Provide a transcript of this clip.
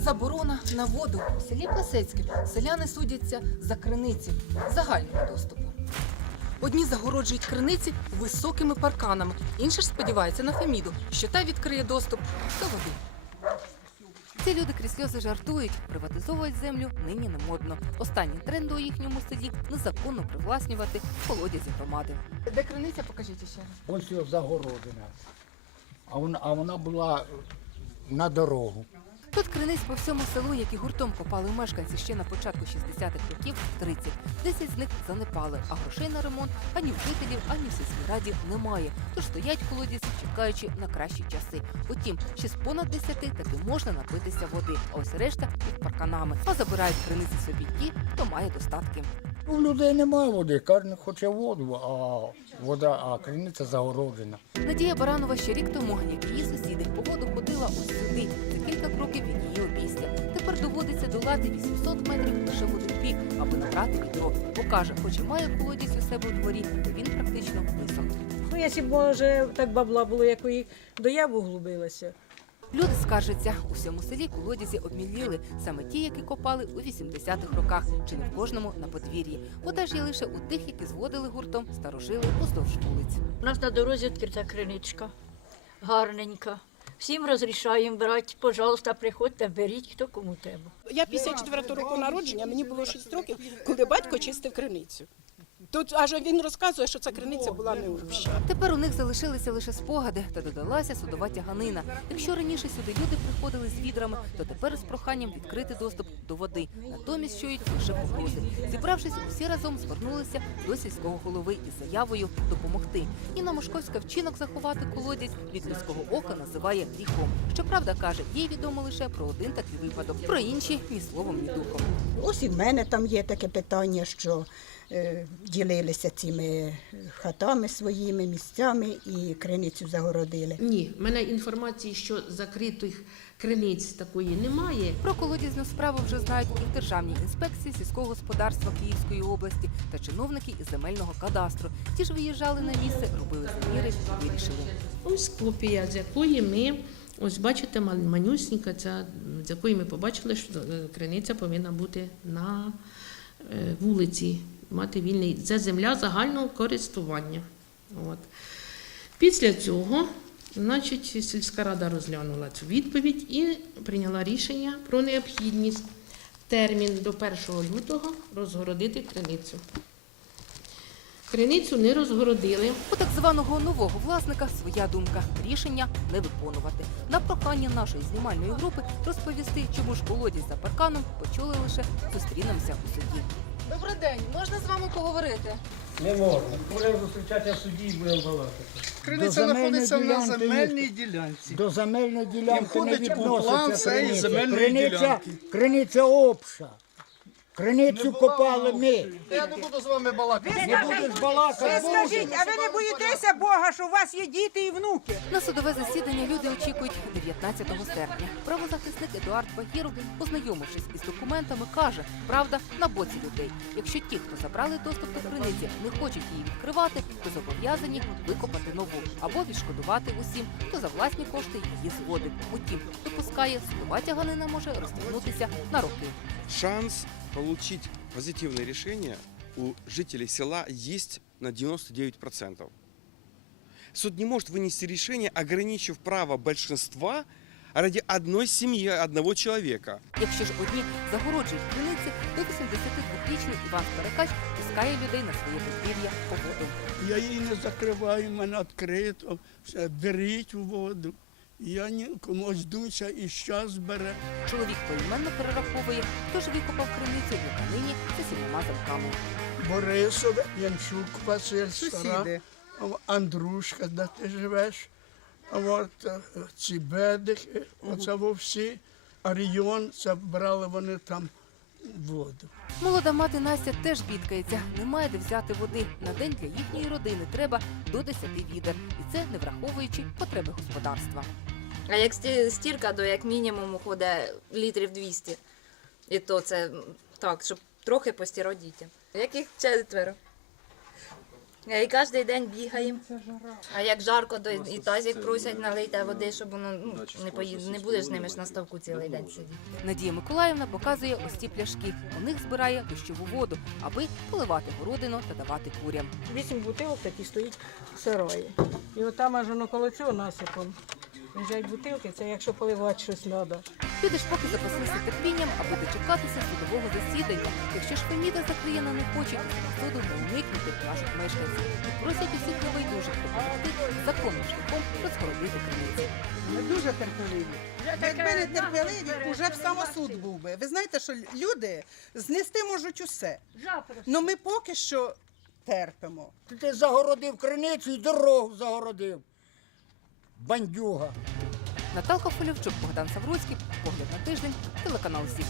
Заборона на воду у селі Плесецьке. Селяни судяться за криниці загального доступу. Одні загороджують криниці високими парканами, інші ж сподіваються на Феміду, що та відкриє доступ до води. Ці люди крізь сльози жартують, приватизовують землю нині не модно. Останній тренд у їхньому селі незаконно привласнювати колодязі громади. Де криниця, покажіть ще раз. Ось його загорожена. А вона, а вона була на дорогу. Тут криниць по всьому селу, які гуртом копали мешканці ще на початку 60-х років, 30. Десять з них занепали, а грошей на ремонт ані в жителів, ані в сільській раді немає. Тож стоять колодязі, чекаючи на кращі часи. Утім, ще з понад десяти таки можна напитися води, а ось решта під парканами. А забирають криниці собі ті, хто має достатки. У людей немає води, кожен хоче воду, а вода, а криниця загороджена. Надія Баранова ще рік тому, як її сусіди, по воду ходила ось доводиться долати 800 метрів лише в один бік, аби набрати відро. Бо каже, хоч і має колодязь у себе у дворі, то він практично висох. Ну, якщо б може так бабла було, як у їх до яву глубилася. Люди скаржаться, у всьому селі колодязі обміліли, саме ті, які копали у 80-х роках, чи не в кожному на подвір'ї. Вода ж є лише у тих, які зводили гуртом, старожили уздовж вулиць. У нас на дорозі відкрита криничка, гарненька. Всім розрішаємо брати, пожалуйста, приходьте, беріть, хто кому треба. Я 54 року народження, мені було 6 років, коли батько чистив криницю. Тут аж він розказує, що ця криниця була не обща. Тепер у них залишилися лише спогади та додалася судова тяганина. Якщо раніше сюди люди приходили з відрами, то тепер з проханням відкрити доступ до води. Натомість чують лише погрози. Зібравшись, усі разом звернулися до сільського голови із заявою допомогти. Інна Мошковська вчинок заховати колодязь від людського ока називає гріхом. Щоправда, каже, їй відомо лише про один такий випадок. Про інші ні словом, ні духом. Ось і в мене там є таке питання, що ділилися цими хатами своїми місцями і криницю загородили. Ні, в мене інформації, що закритих криниць такої немає. Про колодязну справу вже знають і в Державній інспекції сільського господарства Київської області та чиновники із земельного кадастру. Ті ж виїжджали на місце, робили заміри вирішили. Ось копія, з якої ми, ось бачите, манюсінька, ця, з якої ми побачили, що е, криниця повинна бути на е, вулиці, мати вільний. Це земля загального користування. От. Pісля цього, значить, сільська рада розглянула цю відповідь і прийняла рішення про необхідність термін до 1 лютого розгородити криницю. Криницю не розгородили. У так званого нового власника своя думка рішення не виконувати. На прохання нашої знімальної групи розповісти, чому ж колодязь за парканом почули лише зустрінемося у суді. Добрий день, можна з вами поговорити? Не можна. Будемо зустрічатися в суді і будемо балакати. Криниця знаходиться на земельній ділянці. До земельної ділянки не входить у відноситься цієї криниця. земельної Криниця, ділянки. криниця обша. Криницю копали ми. Я не буду з вами балакати. Не будеш балакати. Скажіть, а ви не боїтеся Бога, що у вас є діти і внуки? На судове засідання люди очікують 19 серпня. Правозахисник Едуард Багіров, познайомившись із документами, каже, правда на боці людей. Якщо ті, хто забрали доступ до криниці, не хочуть її відкривати, то зобов'язані викопати нову або відшкодувати усім, хто за власні кошти її зводив. Утім, допускає, судова тяганина може розтягнутися на роки. шанс получить позитивное решение у жителей села есть на 99%. Суд не может вынести решение, ограничив право большинства ради одной семьи, одного человека. Якщо ж одні загороджують криниці, то 82-річний Іван Перекач пускає людей на своє подвір'я по воду. Я її не закриваю, в мене відкрито. Все, беріть воду. Я ні комусь дуся і щас бере. Чоловік поіменно перераховує, хто ж викопав криницю, яка нині за сімома замками. Борисове, Янчук, Василь, Стара, Сусіди. Андрушка, де ти живеш. А от е, ці бедики, оце во всі. Аріон, це брали вони там воду. Молода мати Настя теж бідкається. Немає де взяти води. На день для їхньої родини треба до 10 відер. І це не враховуючи потреби господарства. А як сті- стірка, то як мінімум уходить літрів 200. І то це так, щоб трохи постирати дітям. Яких четверо? І кожен день бігаємо. А як жарко, то і тазик просять налити води, щоб воно ну, не поїде. Не будеш ними ж на ставку цілий день сидіти. Надія Миколаївна показує ось ці пляшки. У них збирає дощову воду, аби поливати городину та давати курям. Вісім бутилок такі стоїть в сараї. І от там аж воно коло цього насипом. Лежать бутилки, це якщо поливати щось треба. Люди ж поки запаслися терпінням, аби дочекатися судового засідання. Якщо ж Феміда закриє на них очі, то суду не уникнути кажуть мешканці. І просять усіх небайдужих допомогти законним шляхом розгородити криниці. Ми дуже терпеливі. Якби не терпеливі, уже б самосуд був би. Ви знаєте, що люди знести можуть усе. Ну ми поки що терпимо. Ти загородив криницю і дорогу загородив. Бандюга. Наталка Фолівчук, Богдан Савруцький, погляд на тиждень, телеканал ЗІК.